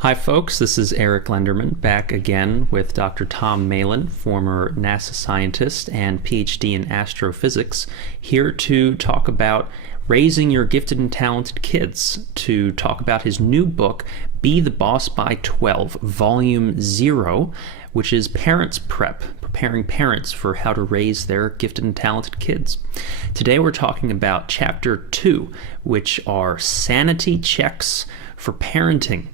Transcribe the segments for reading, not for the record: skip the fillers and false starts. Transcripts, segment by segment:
Hi folks, this is Eric Lenderman back again with Dr. Tom Meylan, former NASA scientist and PhD in astrophysics, here to talk about raising your gifted and talented kids, to talk about his new book, Be the Boss by 12, Volume 0, which is Parents Prep, preparing parents for how to raise their gifted and talented kids. Today we're talking about Chapter 2, which are Sanity Checks for Parenting.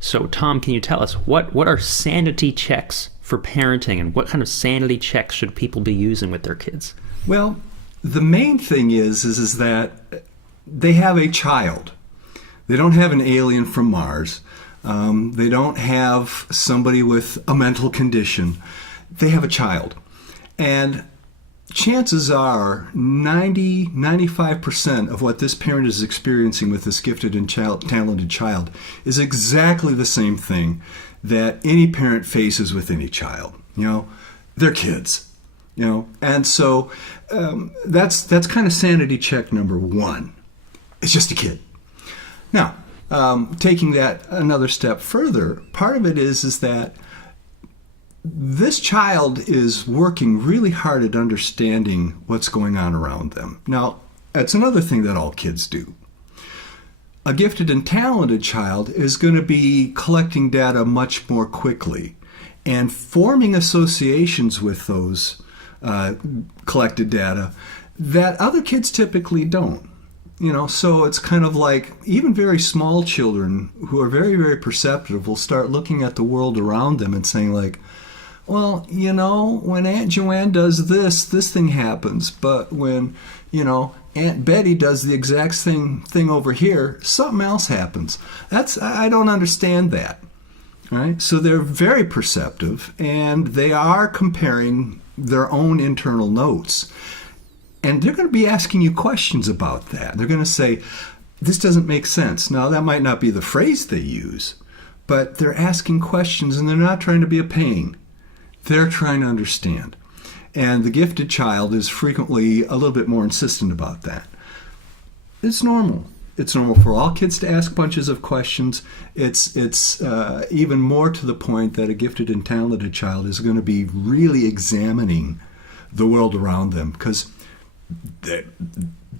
So, Tom, can you tell us what are sanity checks for parenting, and what kind of sanity checks should people be using with their kids? Well, the main thing is that they have a child. They don't have an alien from Mars. They don't have somebody with a mental condition. They have a child. And chances are 95% of what this parent is experiencing with this gifted and talented child is exactly the same thing that any parent faces with any child. They're kids. And so that's kind of sanity check number one. It's just a kid. Now, taking that another step further, part of it is that this child is working really hard at understanding what's going on around them. Now, that's another thing that all kids do. A gifted and talented child is going to be collecting data much more quickly and forming associations with those collected data that other kids typically don't. So it's kind of like even very small children who are very, very perceptive will start looking at the world around them and saying like, well, when Aunt Joanne does this thing happens. But when, Aunt Betty does the exact same thing over here, something else happens. I don't understand that. Right? So they're very perceptive, and they are comparing their own internal notes. And they're going to be asking you questions about that. They're going to say, this doesn't make sense. Now, that might not be the phrase they use, but they're asking questions, and they're not trying to be a pain. They're trying to understand. And the gifted child is frequently a little bit more insistent about that. It's normal. It's normal for all kids to ask bunches of questions. It's even more to the point that a gifted and talented child is going to be really examining the world around them, because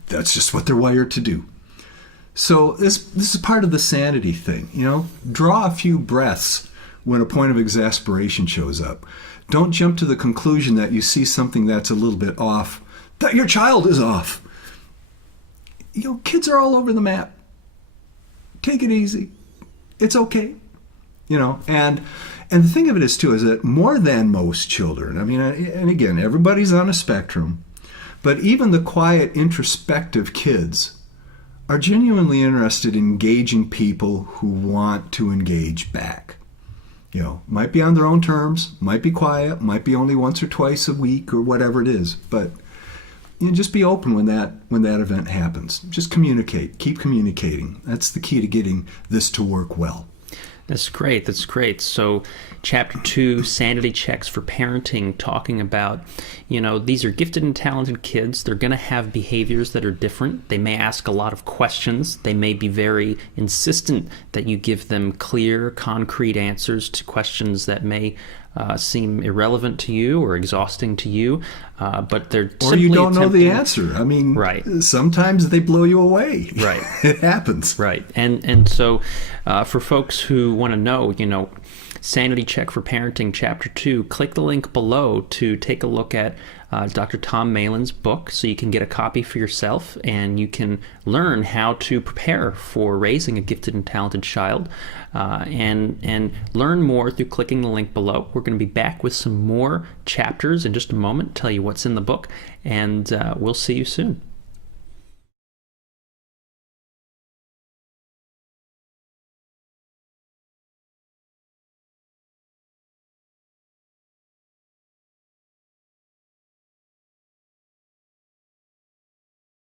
that's just what they're wired to do. So this is part of the sanity thing. Draw a few breaths when a point of exasperation shows up. Don't jump to the conclusion that you see something that's a little bit off, that your child is off. Kids are all over the map. Take it easy. It's okay. And the thing of it is, too, is that more than most children, and again, everybody's on a spectrum, but even the quiet, introspective kids are genuinely interested in engaging people who want to engage back. Might be on their own terms, might be quiet, might be only once or twice a week or whatever it is. But just be open when that event happens. Just communicate. Keep communicating. That's the key to getting this to work well. That's great. That's great. So Chapter 2, Sanity Checks for Parenting, talking about, these are gifted and talented kids. They're going to have behaviors that are different. They may ask a lot of questions. They may be very insistent that you give them clear, concrete answers to questions that may seem irrelevant to you or exhausting to you, but they're or you don't know the answer. Right. Sometimes they blow you away. Right. It happens. Right. And so for folks who want to know, Sanity Check for Parenting, Chapter 2, click the link below to take a look at Dr. Tom Meylan's book, so you can get a copy for yourself and you can learn how to prepare for raising a gifted and talented child, and learn more through clicking the link below. We're going to be back with some more chapters in just a moment, tell you what's in the book, and we'll see you soon.